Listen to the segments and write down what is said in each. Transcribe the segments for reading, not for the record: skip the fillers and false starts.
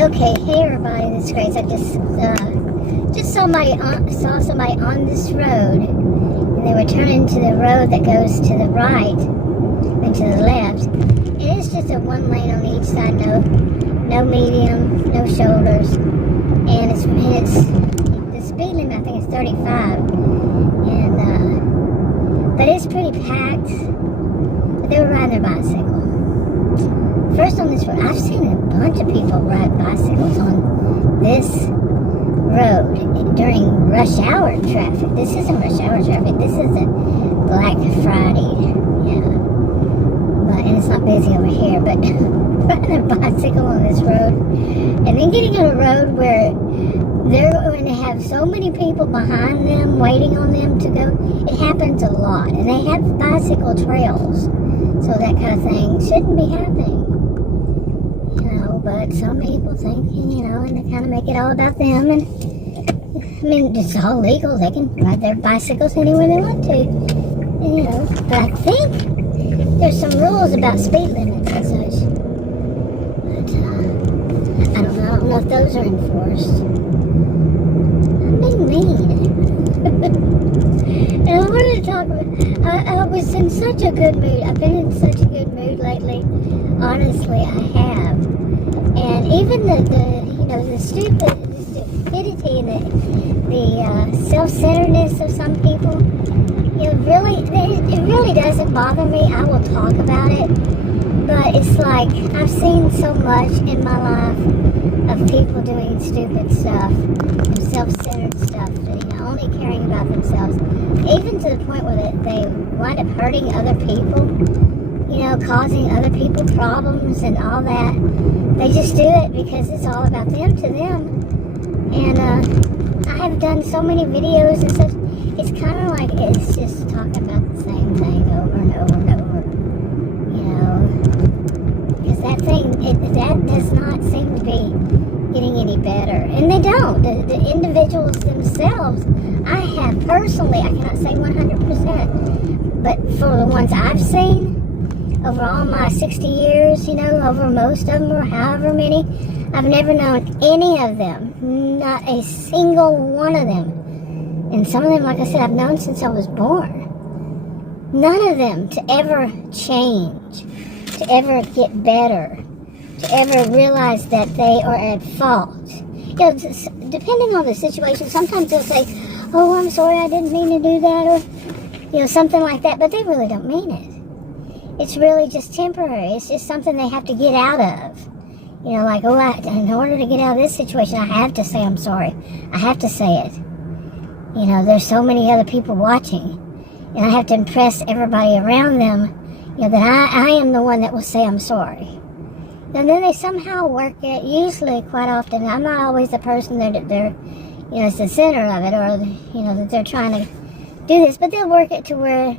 Okay, hey everybody, this is Grace. I just saw somebody on this road, and they were turning to the road that goes to the right and to the left. And it's just a one lane on each side, no medium, no shoulders, and it's the speed limit I think is 35, and but it's pretty packed. But they were riding their bicycle. First on this road, I've seen a bunch of people ride bicycles on this road during rush hour traffic. This isn't rush hour traffic. This is a Black Friday, and it's not busy over here. But riding a bicycle on this road, and then getting on a road where they're going to have so many people behind them waiting on them to go. It happens a lot, and they have bicycle trails, so that kind of thing shouldn't be happening. But some people think, and they kind of make it all about them. And I mean, it's all legal. They can ride their bicycles anywhere they want to, But I think there's some rules about speed limits and such. But I don't know if those are enforced. I'm being mean. And I wanted to talk about. I was in such a good mood. I've been in such a good mood lately. Honestly, I have. And even the stupidity and the self-centeredness of some people, it really doesn't bother me. I will talk about it, but it's like I've seen so much in my life of people doing stupid stuff, self-centered stuff, only caring about themselves, even to the point where they wind up hurting other people. Causing other people problems and all that. They just do it because it's all about them to them. And I have done so many videos and such. It's kind of like it's just talking about the same thing over and over and over. Because that does not seem to be getting any better. And they don't. The individuals themselves, I have personally, I cannot say 100%, but for the ones I've seen, over all my 60 years, over most of them or however many, I've never known any of them, not a single one of them. And some of them, like I said, I've known since I was born. None of them to ever change, to ever get better, to ever realize that they are at fault. Depending on the situation, sometimes they'll say, oh, I'm sorry, I didn't mean to do that, or, something like that, but they really don't mean it. It's really just temporary. It's just something they have to get out of. In order to get out of this situation, I have to say I'm sorry. I have to say it. There's so many other people watching. And I have to impress everybody around them, that I am the one that will say I'm sorry. And then they somehow work it, usually quite often. I'm not always the person that they're it's the center of it, or, that they're trying to do this. But they'll work it to where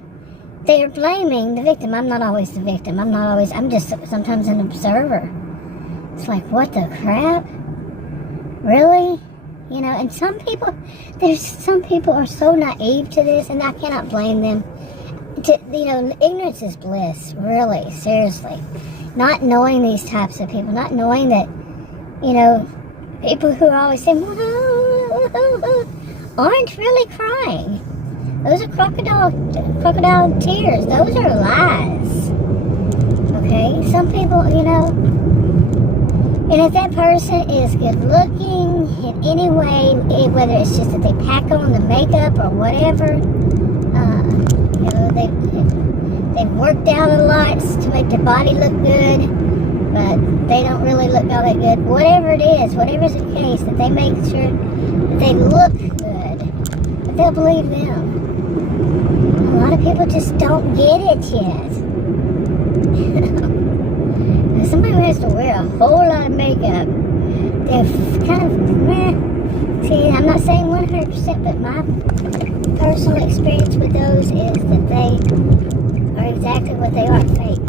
they are blaming the victim. I'm not always the victim. I'm just sometimes an observer. It's like, what the crap? Really? And some people are so naive to this, and I cannot blame them. Ignorance is bliss, really, seriously. Not knowing these types of people, not knowing that, people who are always saying, aren't really crying. Those are crocodile tears. Those are lies. Okay? Some people, and if that person is good looking in any way, whether it's just that they pack on the makeup or whatever, they've worked out a lot to make their body look good, but they don't really look all that good. Whatever it is, whatever's the case, that they make sure that they look good, but they'll believe them. A lot of people just don't get it yet. Somebody who has to wear a whole lot of makeup, they're kind of, see, I'm not saying 100%, but my personal experience with those is that they are exactly what they are, fake.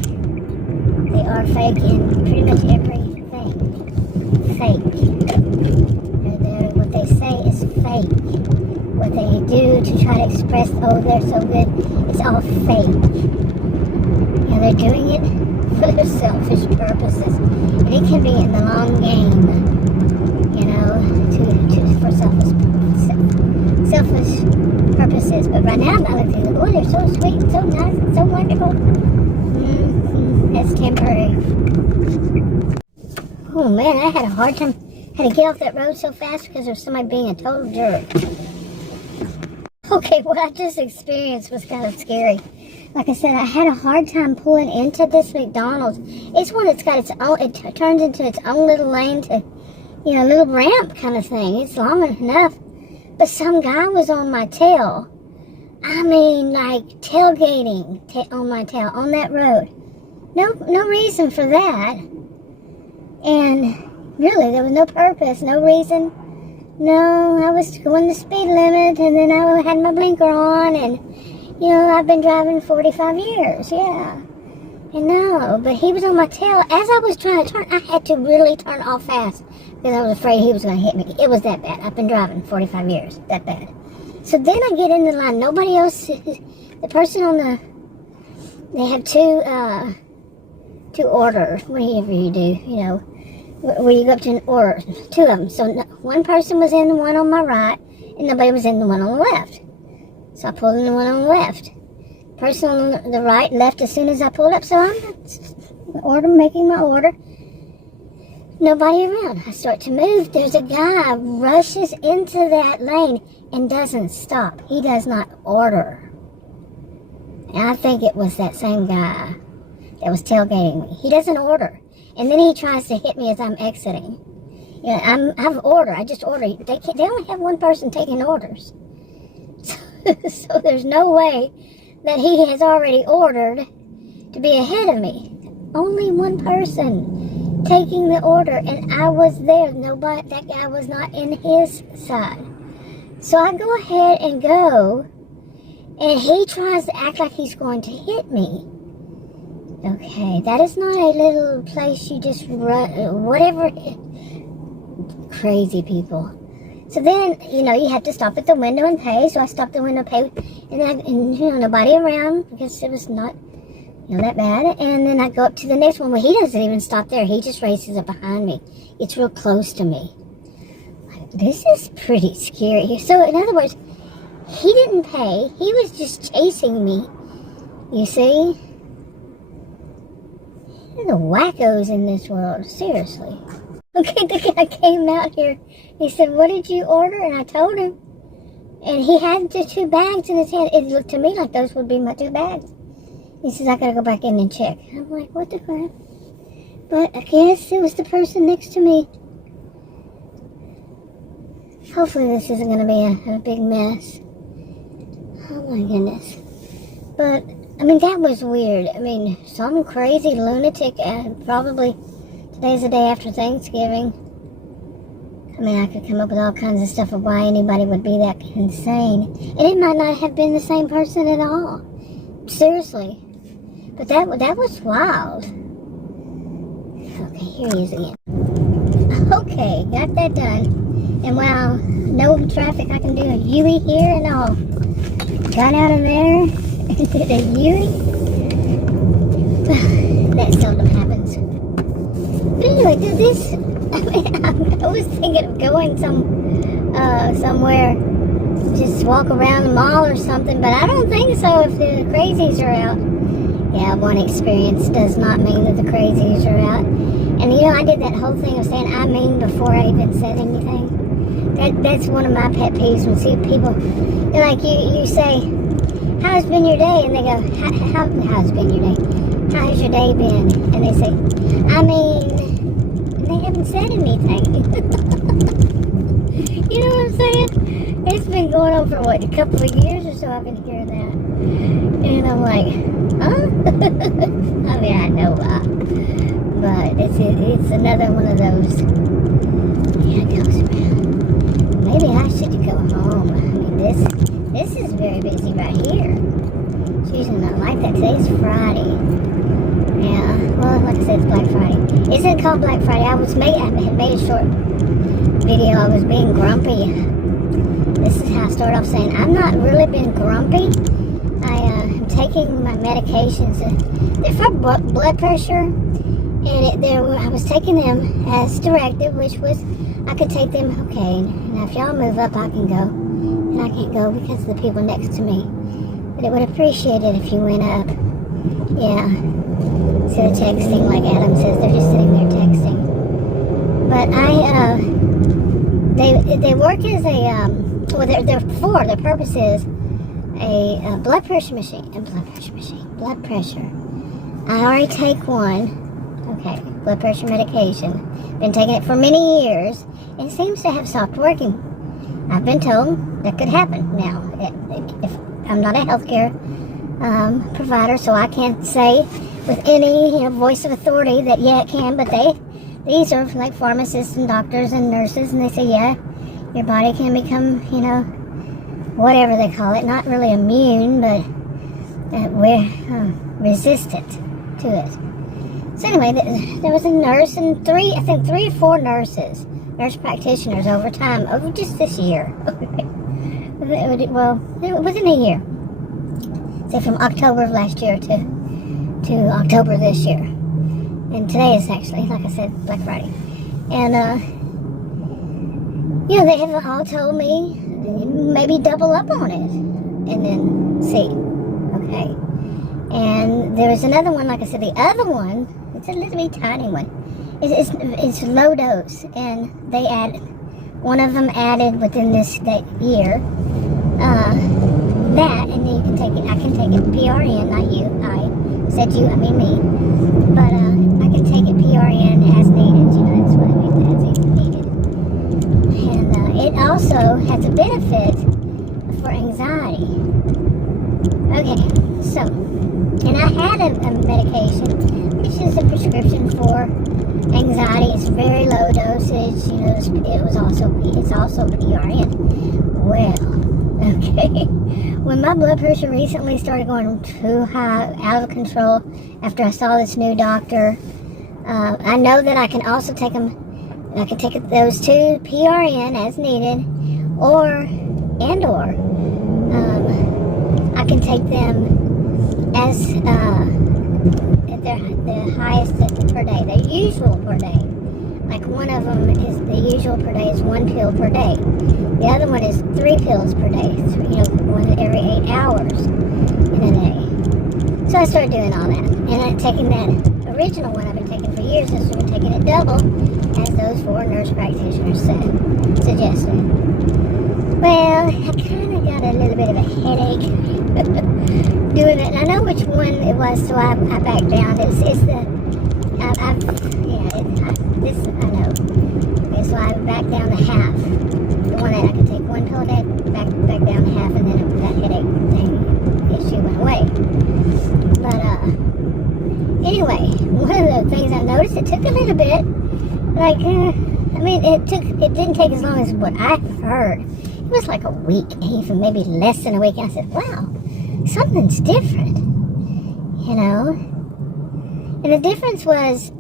They are fake in pretty much everything. Fake. What they say is fake. What they do to try to express, oh, they're so good, it's all fake. They're doing it for their selfish purposes. And it can be in the long game. choices. But right now, I look at them, boy, they're so sweet, so nice, and so wonderful. That's temporary. Oh man, I had a hard time. Had to get off that road so fast because of somebody being a total jerk. Okay, what I just experienced was kind of scary. Like I said, I had a hard time pulling into this McDonald's. It's one that's got its own, it turns into its own little lane to, you know, little ramp kind of thing. It's long enough. But some guy was on my tail. I mean, like tailgating on my tail on that road. No reason for that. And really, there was no purpose, no reason. No, I was going the speed limit, and then I had my blinker on, and, you know, I've been driving 45 years, yeah. And no, but he was on my tail. As I was trying to turn, I had to really turn off fast, because I was afraid he was going to hit me. It was that bad. I've been driving 45 years, that bad. So then I get in the line. Nobody else, the person on the, they have two orders, whatever you do, you know, where you go up to an order, two of them. So one person was in the one on my right, and nobody was in the one on the left. So I pulled in the one on the left. Person on the right left as soon as I pulled up, so I'm making my order. Nobody around. I start to move. There's a guy rushes into that lane and doesn't stop. He does not order. And I think it was that same guy that was tailgating me. He doesn't order. And then he tries to hit me as I'm exiting. Yeah, I've ordered. I just ordered. They only have one person taking orders. So there's no way that he has already ordered to be ahead of me. Only one person taking the order, and I was there. Nobody. That guy was not in his side. So I go ahead and go, and he tries to act like he's going to hit me. Okay, that is not a little place you just run, whatever, crazy people. So then, you know, you have to stop at the window and pay, so I stopped at the window, pay, and you know, nobody around, because it was not, you know, that bad, and then I go up to the next one, well, he doesn't even stop there, he just races up behind me. It's real close to me. This is pretty scary. So, in other words, he didn't pay, he was just chasing me, you see? There's the wackos in this world, seriously. Okay, the guy came out here. He said, what did you order? And I told him. And he had the two bags in his hand. It looked to me like those would be my two bags. He says, I gotta go back in and check. I'm like, what the crap? But I guess it was the person next to me. Hopefully this isn't gonna be a big mess. Oh my goodness. But I mean, that was weird. I mean, some crazy lunatic, probably today's the day after Thanksgiving. I mean, I could come up with all kinds of stuff of why anybody would be that insane. And it might not have been the same person at all. Seriously. But that was wild. Okay, here he is again. Okay, got that done. And wow, no traffic, I can do a U-E here and all. Got out of there. Did a U-E? That seldom happens. But anyway, this, I mean, I was thinking of going somewhere, just walk around the mall or something, but I don't think so if the crazies are out. Yeah, one experience does not mean that the crazies are out. And you know, I did that whole thing of saying I mean before I even said anything. That's one of my pet peeves when see people, they're like, you say, how's been your day? And they go, how's been your day? How's your day been? And they say, I mean, and they haven't said anything. You know what I'm saying? It's been going on for what, a couple of years or so I've been hearing that. And I'm like, huh? I mean, I know why. But it's another one of those, yeah, it goes around. Maybe I should go home. I mean, this is very busy right here. It's usually not like that. Today's Friday. Yeah, well, like I said, it's Black Friday. Isn't it called Black Friday? I had made a short video. I was being grumpy. This is how I start off saying, I'm not really being grumpy. I am taking my medications. They're for blood pressure. And I was taking them as directed, which was I could take them, okay, now if y'all move up, I can go. And I can't go because of the people next to me. But it would appreciate it if you went up. Yeah. Instead of texting, like Adam says, they're just sitting there texting. But they work as a, well, their purpose is a blood pressure machine. Blood pressure. I already take one. Okay, blood pressure medication. Been taking it for many years. It seems to have stopped working. I've been told that could happen now. If I'm not a healthcare provider, so I can't say with any voice of authority that yeah, it can. But these are like pharmacists and doctors and nurses, and they say yeah, your body can become whatever they call it, not really immune, but we're resistant to it. So anyway, there was a nurse and three or four nurse practitioners over just this year. Well, within a year. Say from October of last year to October this year. And today is actually, like I said, Black Friday. And, they have all told me maybe double up on it and then see. Okay. And there was another one, like I said, the other one, it's a little bit tiny one. It's low dose, and they one of them added within this year, that, and then you can take it, I can take it PRN, not you, I said you, I mean me, but I can take it PRN as needed, that's what I mean, as needed. And it also has a benefit for anxiety. Okay, so, and I had a medication, which is a prescription for anxiety. It's very low dosage. It's also PRN. Well, okay. When my blood pressure recently started going too high, out of control, after I saw this new doctor, I know that I can also take them. I can take those two PRN as needed, or I can take them as the highest per day, the usual per day. Like one of them is the usual per day is 1 pill per day. The other one is 3 pills per day. One every 8 hours in a day. So I started doing all that, and I'm taking that original one I've been taking for years. I've been taking it double, as those 4 nurse practitioners suggested. Well, I kind of got a little bit of a headache doing it. And I know which one it was, so I backed down. It's the, this I know. Okay, so I backed down to half. The one that I could take 1 pill a day, back down to half, and then that headache issue went away. But anyway, one of the things I noticed, it took a little bit. Like, it didn't take as long as what I heard. It was like a week, even maybe less than a week. And I said, wow, something's different, And the difference was,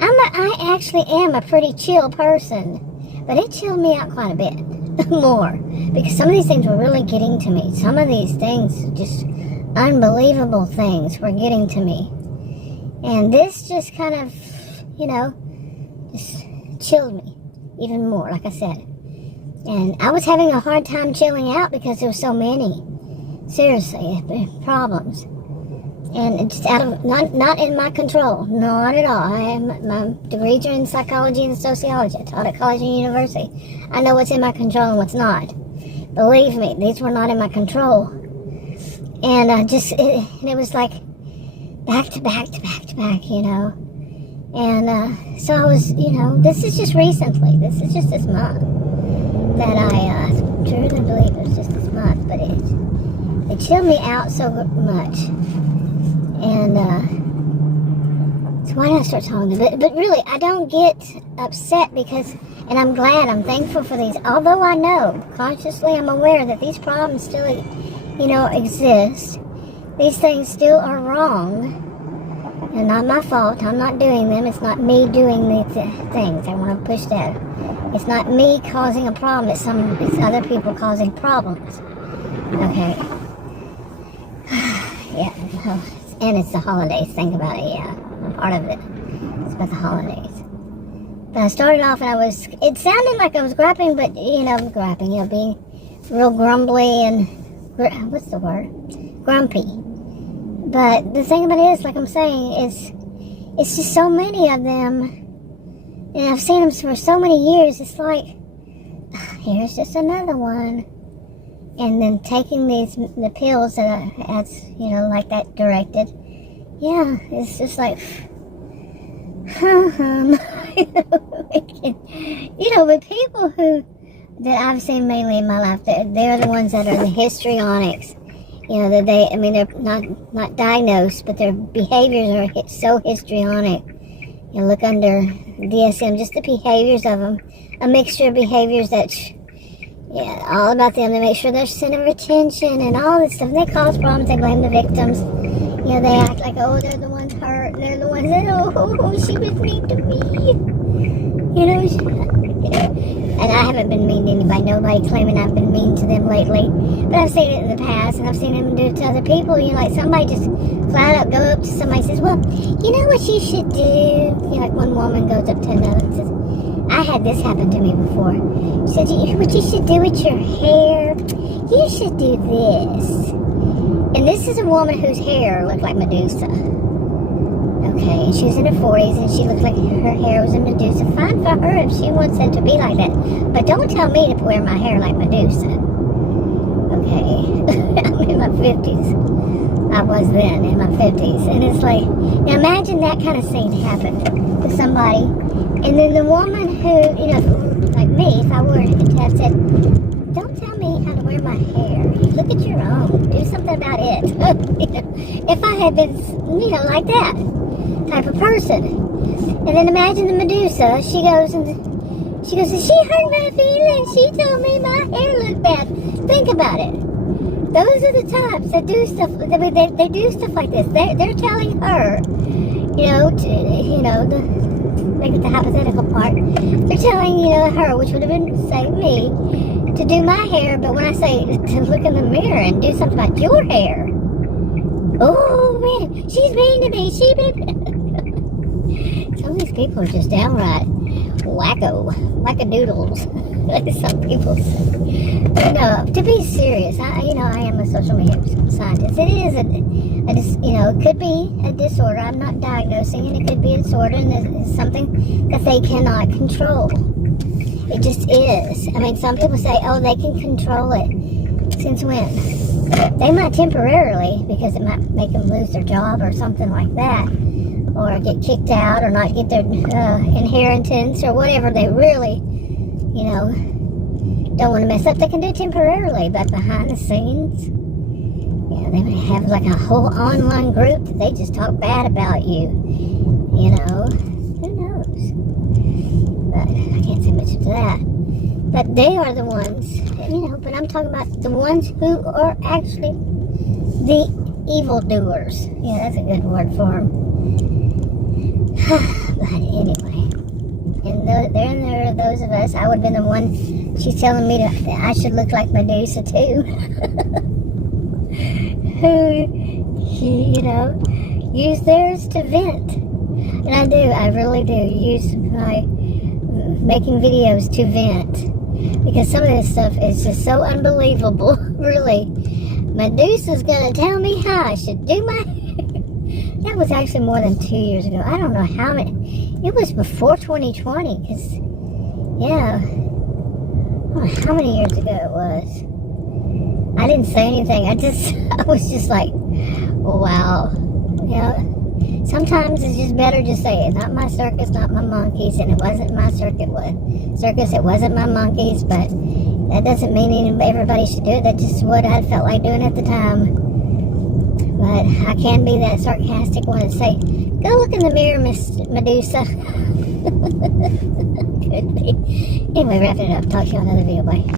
I actually am a pretty chill person, but it chilled me out quite a bit more, because some of these things were really getting to me. Some of these things, just unbelievable things, were getting to me. And this just kind of, just chilled me even more, like I said. And I was having a hard time chilling out because there were so many, seriously, problems. And it's out of, not in my control, not at all. My degrees are in psychology and sociology. I taught at college and university. I know what's in my control and what's not. Believe me, these were not in my control. And it was like back to back to back to back, And so I was, this is just recently. This is just this month that I truly believe it was just this month. But it chilled me out so much. And so why did I start talking? But really, I don't get upset because, and I'm glad, I'm thankful for these. Although I know, consciously I'm aware that these problems still, exist. These things still are wrong. And not my fault. I'm not doing them. It's not me doing these things. I want to push that. It's not me causing a problem. It's other people causing problems. Okay. Yeah. And it's the holidays. Think about it. Yeah. part of it. It's about the holidays. But I started off and it sounded like I was being real grumbly and, what's the word? Grumpy. But the thing about it is, like I'm saying, it's just so many of them, and I've seen them for so many years. It's like, here's just another one. And then taking the pills that's, like that directed. Yeah, it's just like, but people that I've seen mainly in my life, they're the ones that are the histrionics. They're not diagnosed, but their behaviors are so histrionic. Look under DSM, just the behaviors of them. A mixture of behaviors that, all about them. They make sure they're center of attention and all this stuff. They cause problems. They blame the victims. They act like, oh, they're the ones hurt. They're the ones that, oh, she was mean to me. And I haven't been mean to anybody. Nobody claiming I've been mean to them lately. But I've seen it in the past, and I've seen them do it to other people. Like somebody just flat out go up to somebody and says, well, you know what you should do? Like one woman goes up to another and says, I had this happen to me before. She said, what you should do with your hair? You should do this. And this is a woman whose hair looked like Medusa. Okay, and she was in her 40s, and she looked like her hair was a Medusa. Fine for her if she wants it to be like that. But don't tell me to wear my hair like Medusa. Okay, I'm in my 50s. I was then in my 50s. And it's like, now imagine that kind of scene happened to somebody. And then the woman who, like me, if I were to have said, don't tell me how to wear my hair. Look at your own. Do something about it. If I had been, like that type of person. And then imagine the Medusa. She goes, she hurt my feelings. She told me my hair looked bad. Think about it. Those are the types that do stuff. They do stuff like this. They're telling her, make it the hypothetical part. They're telling, her, which would have been, say, me, to do my hair. But when I say to look in the mirror and do something about your hair, oh man, she's mean to me. Some of these people are just downright wackadoodles. Some people say. But no, to be serious, I am a social media scientist. It is it could be a disorder. I'm not diagnosing it. It could be a disorder, and it's something that they cannot control. It just is. Some people say, oh, they can control it. Since when? They might temporarily, because it might make them lose their job or something like that, or get kicked out, or not get their inheritance, or whatever they really, don't want to mess up. They can do temporarily, but behind the scenes, they may have like a whole online group that they just talk bad about you. Who knows? But I can't say much of that. But they are the ones, but I'm talking about the ones who are actually the evildoers. Yeah, that's a good word for them. But anyway, and there are those of us. I would have been the one. She's telling me that I should look like Medusa too. Who, use theirs to vent. And I do. I really do use my making videos to vent. Because some of this stuff is just so unbelievable. Really. Medusa's going to tell me how I should do my hair. That was actually more than 2 years ago. I don't know how many. It was before 2020. Because, I don't know how many years ago it was. I didn't say anything. I was just like, wow. Sometimes it's just better to say it. Not my circus, not my monkeys. And it wasn't my circus, it wasn't my monkeys. But that doesn't mean everybody should do it. That's just what I felt like doing at the time. But I can be that sarcastic one and say, go look in the mirror, Miss Medusa. Could be. Anyway, wrapping it up. Talk to you on another video. Bye.